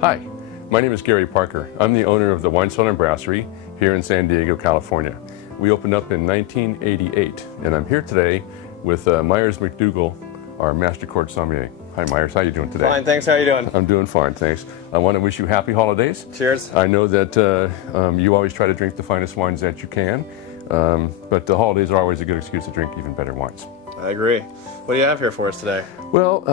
Hi, my name is Gary Parker. I'm the owner of the WineSellar and Brasserie here in San Diego, California. We opened up in 1988, and I'm here today with Myers McDougall, our Master Court Sommelier. Hi Myers, how are you doing today? Fine, thanks. How are you doing? I'm doing fine, thanks. I want to wish you happy holidays. Cheers. I know that you always try to drink the finest wines that you can, but the holidays are always a good excuse to drink even better wines. I agree. What do you have here for us today? Well,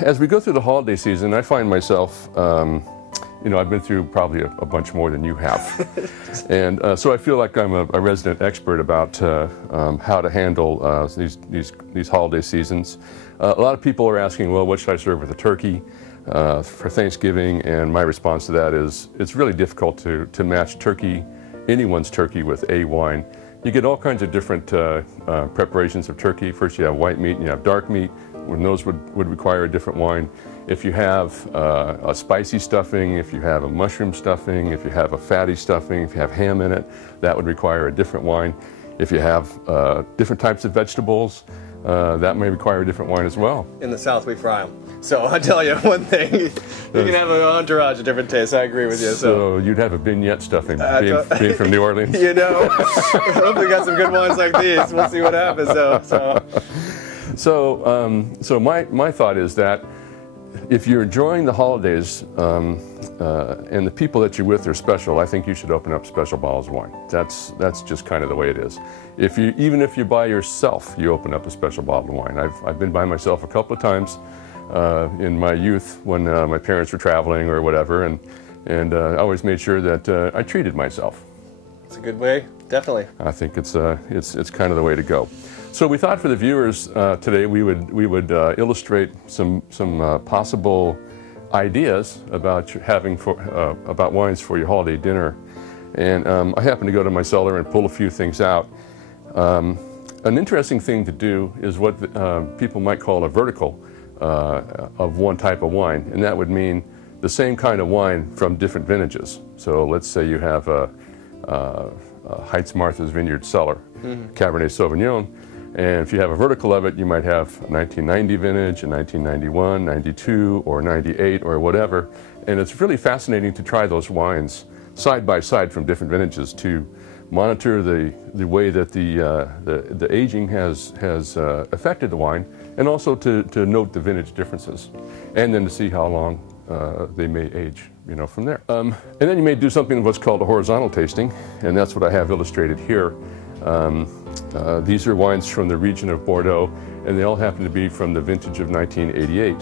as we go through the holiday season, I find myself, you know, I've been through probably a bunch more than you have. And so I feel like I'm a resident expert about how to handle these holiday seasons. A lot of people are asking, well, what should I serve with a turkey for Thanksgiving? And my response to that is, it's really difficult to match turkey, anyone's turkey, with a wine. You get all kinds of different preparations of turkey. First you have white meat and you have dark meat, and those would require a different wine. If you have a spicy stuffing, if you have a mushroom stuffing, if you have a fatty stuffing, if you have ham in it, that would require a different wine. If you have different types of vegetables, that may require a different wine as well. In the South, we fry them. So I tell you one thing, you can have an entourage of different tastes. I agree with you. So you'd have a vignette stuffing, being from New Orleans? You know, hopefully we got some good wines like these. We'll see what happens. So my thought is that if you're enjoying the holidays and the people that you're with are special, I think you should open up special bottles of wine. That's just kind of the way it is. Even if you're by yourself, you open up a special bottle of wine. I've been by myself a couple of times in my youth when my parents were traveling or whatever, and I always made sure that I treated myself. It's a good way, definitely. I think it's kind of the way to go. So we thought for the viewers today we would illustrate some possible ideas about about wines for your holiday dinner, and I happened to go to my cellar and pull a few things out. An interesting thing to do is what people might call a vertical of one type of wine, and that would mean the same kind of wine from different vintages. So let's say you have a Heights Martha's Vineyard Cellar, Cabernet Sauvignon, and if you have a vertical of it, you might have a 1990 vintage, a 1991, 92, or 98, or whatever. And it's really fascinating to try those wines side by side from different vintages to monitor the way that the aging has affected the wine, and also to note the vintage differences, and then to see how long they may age, you know, from there. And then you may do something what's called a horizontal tasting, and that's what I have illustrated here. These are wines from the region of Bordeaux, and they all happen to be from the vintage of 1988.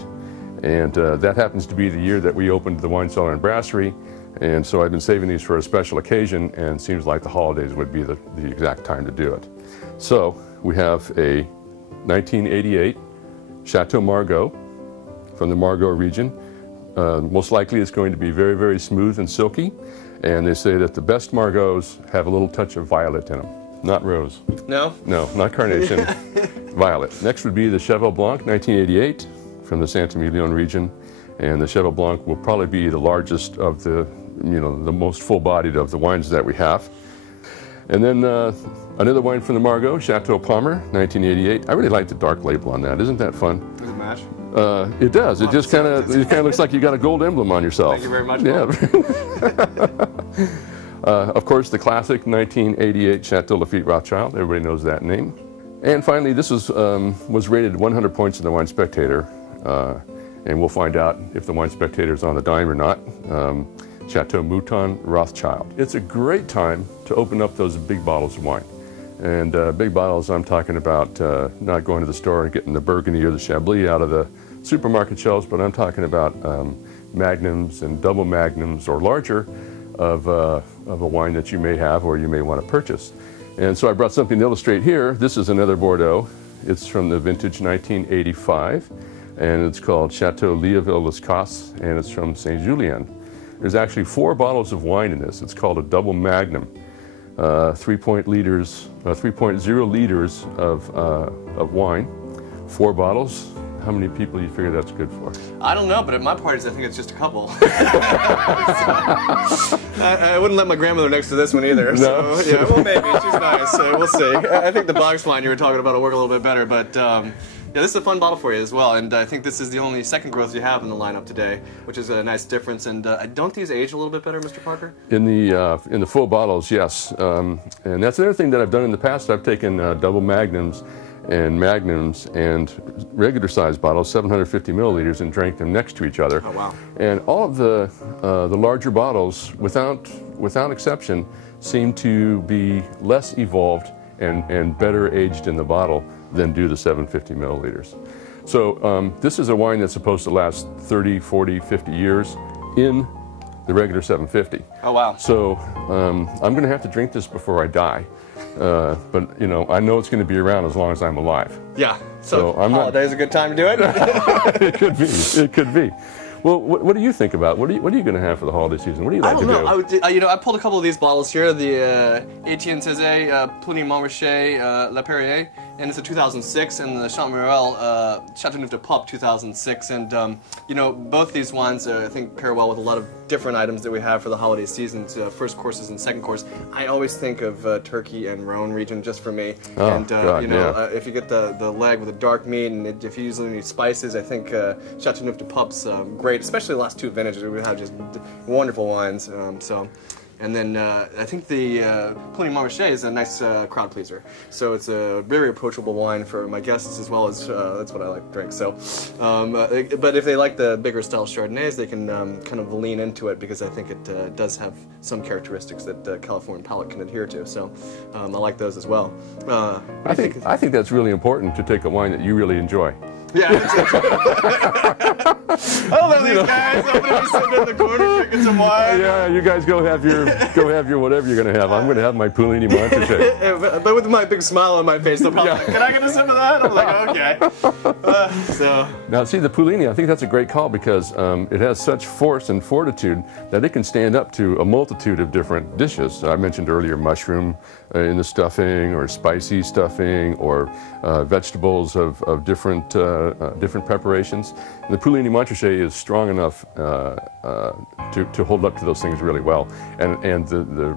And that happens to be the year that we opened the WineSellar and Brasserie, and so I've been saving these for a special occasion, and it seems like the holidays would be the exact time to do it. So we have a 1988 Chateau Margaux from the Margaux region. Most likely it's going to be very, very smooth and silky, and they say that the best Margaux have a little touch of violet in them. Not rose. No? No, not carnation. Violet. Next would be the Cheval Blanc, 1988, from the Saint-Emilion region. And the Cheval Blanc will probably be the largest of the, you know, the most full-bodied of the wines that we have. And then another wine from the Margaux, Chateau Palmer, 1988. I really like the dark label on that. Isn't that fun? Does it match? It does. It just kind of looks like you got a gold emblem on yourself. Thank you very much. Yeah. Of course, the classic 1988 Chateau Lafite Rothschild. Everybody knows that name. And finally, this was rated 100 points in the Wine Spectator, and we'll find out if the Wine Spectator is on the dime or not. Chateau Mouton Rothschild. It's a great time to open up those big bottles of wine. And big bottles, I'm talking about not going to the store and getting the Burgundy or the Chablis out of the supermarket shelves, but I'm talking about magnums and double magnums or larger of a wine that you may have or you may want to purchase. And so I brought something to illustrate here. This is another Bordeaux. It's from the vintage 1985, and it's called Chateau Léoville-les-Casses, and it's from Saint Julien. There's actually 4 bottles of wine in this. It's called a double magnum. 3.0 liters of wine, 4 bottles. How many people do you figure that's good for? I don't know, but at my parties I think it's just a couple. I wouldn't let my grandmother next to this one either. No? So, yeah, well maybe, she's nice, we'll see. I think the box wine you were talking about will work a little bit better, but Yeah, this is a fun bottle for you as well, and I think this is the only second growth you have in the lineup today, which is a nice difference. And don't these age a little bit better, Mr. Parker? In the full bottles, yes. And that's another thing that I've done in the past. I've taken double magnums and regular size bottles, 750 milliliters, and drank them next to each other. Oh, wow. And all of the larger bottles, without exception, seem to be less evolved and better aged in the bottle than do the 750 milliliters. So this is a wine that's supposed to last 30, 40, 50 years in the regular 750. Oh, wow. So I'm going to have to drink this before I die. But, you know, I know it's going to be around as long as I'm alive. Yeah. So holiday's a good time to do it? It could be. It could be. Well, what do you think about? What are you going to have for the holiday season? What do you like to do? I don't know. I pulled a couple of these bottles here. The Etienne Cézé, Puligny Montrachet, La Perrier, and it's a 2006, and the Chateauneuf de Pape 2006. And you know, both these wines I think pair well with a lot of different items that we have for the holiday seasons, first courses and second course. I always think of Turkey and Rhone region just for me. Oh, and God, you know, yeah. if you get the leg with the dark meat, and if you use any spices, I think Chateauneuf de Pape's great. Especially the last two vintages, we have just wonderful wines. And then I think the Puligny Montrachet is a nice crowd pleaser. So it's a very approachable wine for my guests as well as that's what I like to drink. So, but if they like the bigger style Chardonnays, they can kind of lean into it because I think it does have some characteristics that the Californian palate can adhere to. So I like those as well. I think that's really important to take a wine that you really enjoy. Yeah. I love these guys. I'm gonna be sitting in the corner drinking some wine. Yeah, you guys go have your whatever you're gonna have. I'm gonna have my Puligny Montrachet. But with my big smile on my face, they'll probably like, can I get a sip of that? I'm like, okay. So now, see, the Puligny, I think that's a great call because it has such force and fortitude that it can stand up to a multitude of different dishes. I mentioned earlier mushroom in the stuffing, or spicy stuffing, or vegetables of different preparations. And the Puligny Montrachet is strong enough to hold up to those things really well. And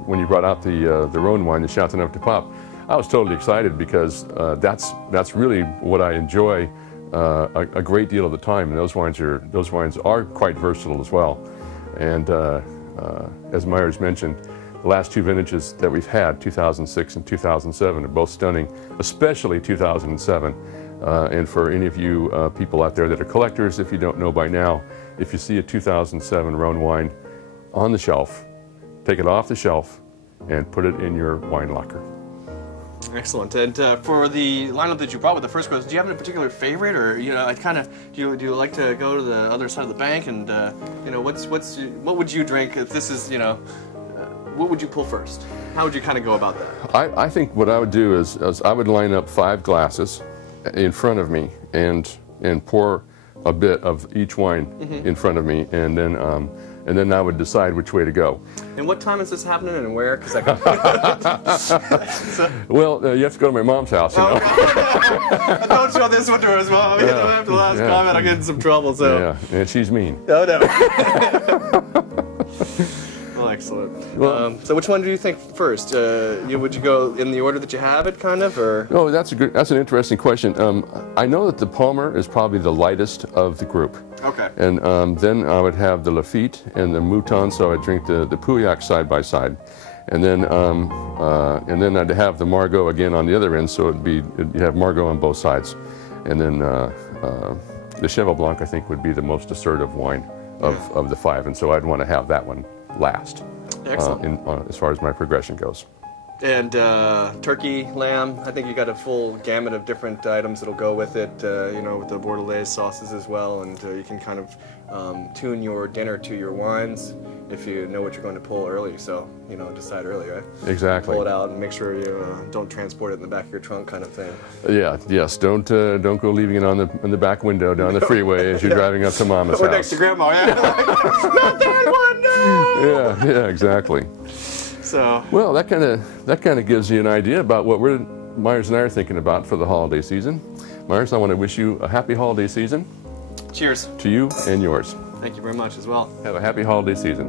when you brought out the Rhone wine, the Chateauneuf de Pape, I was totally excited because that's really what I enjoy a great deal of the time. And those wines are quite versatile as well. And as Myers mentioned, the last two vintages that we've had, 2006 and 2007, are both stunning, especially 2007. And for any of you people out there that are collectors, if you don't know by now, if you see a 2007 Rhone wine on the shelf, take it off the shelf and put it in your wine locker. Excellent. And for the lineup that you brought with the first course, do you have a particular favorite, or do you like to go to the other side of the bank and what would you drink if this is what would you pull first? How would you kind of go about that? I think what I would do is I would line up 5 glasses in front of me and pour a bit of each wine in front of me, and then I would decide which way to go. And what time is this happening and where? Because Well, you have to go to my mom's house. You know? Don't show this one to her as well. After the last comment, I'll get in some trouble. So. Yeah, and she's mean. No. Well, excellent. Well, so which one do you think first? Would you go in the order that you have it, kind of, or? Oh, that's an interesting question. I know that the Palmer is probably the lightest of the group. Okay. And then I would have the Lafite and the Mouton, so I'd drink the Pauillac side by side, and then I'd have the Margaux again on the other end, so you'd have Margaux on both sides, and then the Cheval Blanc I think would be the most assertive wine of the 5, and so I'd want to have that one last. Excellent. As far as my progression goes. And turkey, lamb, I think you got a full gamut of different items that'll go with it, with the Bordelaise sauces as well, and you can kind of tune your dinner to your wines if you know what you're going to pull early, so, decide early, right? Exactly. Pull it out and make sure you don't transport it in the back of your trunk kind of thing. Yeah, yes, don't go leaving it on the back window down the freeway as you're driving up to Mama's house. Or next to Grandma, yeah. Not that one, no! Yeah, exactly. So. Well, that kind of gives you an idea about what Myers and I are thinking about for the holiday season. Myers, I want to wish you a happy holiday season. Cheers. To you and yours. Thank you very much as well. Have a happy holiday season.